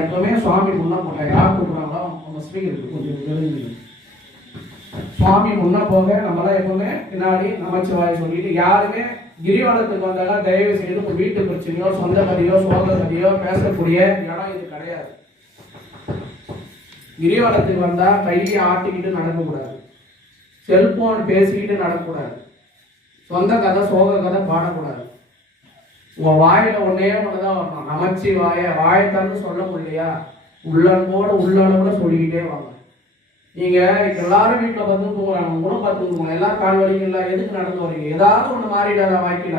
எப்பவுமே சுவாமி முன்ன போட்ட யார் கூப்பிடுறாங்களோ அவங்க ஸ்ரீகளுக்கு கொஞ்சம் தெரிஞ்சு சுவாமி முன்ன போக நம்மளாம் எப்பவுமே பின்னாடி நமச்சிவாய் சொல்லிட்டு யாருமே கிரிவலத்துக்கு வந்தாலும் தயவு செய்து வீட்டு பிரச்சனையோ சொந்த கதையோ சோத கதையோ பேசக்கூடிய இடம் இது கிடையாது. கிரிவலத்துக்கு வந்தா கையை ஆட்டிக்கிட்டு நடக்கக்கூடாது, செல்போன் பேசிக்கிட்டு நடக்கக்கூடாது, சொந்த கதை சோக கதை பாடக்கூடாது. உங்க வாயில ஒன்னே ஒண்ணுதான் வரணும், நமச்சிவாய. வாயத்தான்னு சொல்ல முடியலையா உள்ளன்போட உள்ளளவுல சொல்லிக்கிட்டே வாங்க. நீங்க எல்லாரும் வீட்டுல பார்த்து தூங்குறாங்க, உணவு பார்த்து தூங்குவாங்க, எல்லாரும் கால் வலிக்கல, எதுக்கு நடந்து வரீங்க? ஏதாவது ஒண்ணு மாறிடாதா வாய்க்கல?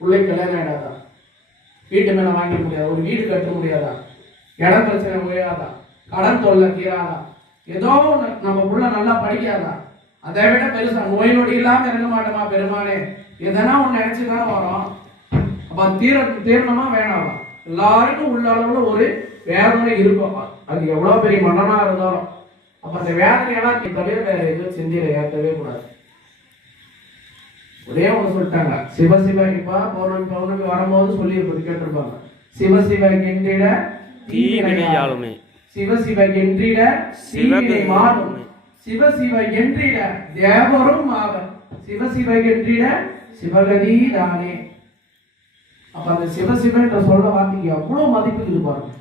பிள்ளை கல்யாணம் ஆயிடாதா? வீட்டு மேல வாங்கிக்க முடியாது, ஒரு வீடு கட்ட முடியாதா? இடம் பிரச்சனை முடியாதா? கடன் தொல்லை தீராதா? ஏதோ ஒண்ணு நம்ம புள்ள நல்லா படிக்காதா? அதை விட பெருசா நோய் நொடி இல்லாம இருக்க மாட்டோமா பெருமானே? எதனா ஒண்ணு நினைச்சுதானே வரோம். அப்ப தீர்ணமா வேணாமா? எல்லாருக்கும் உள்ள அளவுல ஒரு வேதனை இருக்கும், அது எவ்வளவு பெரிய மன்னனா இருந்தாலும். அப்ப அந்த வேதனையெல்லாம் தவிர வேற எதுவும் சிந்தியில ஏற்றவே கூடாது. ஒரே ஒண்ணு சொல்லிட்டாங்க, சிவசிவ. இப்ப பௌர்ணமி வரும்போது சொல்லி கேட்டிருப்பாங்க, சிவசிவ என்றிட தீவினையாளுமே, சிவசிவ என்றிட தீவினை மாறும், சிவசிவ என்றிட தேவரும் ஆவர், சிவசிவ என்றிட சிவகதி தானே. அப்ப அந்த சிவசிவ என்ற சொல்ல வார்த்தைக்கு அவ்வளவு மதிப்பு இது பாருங்க.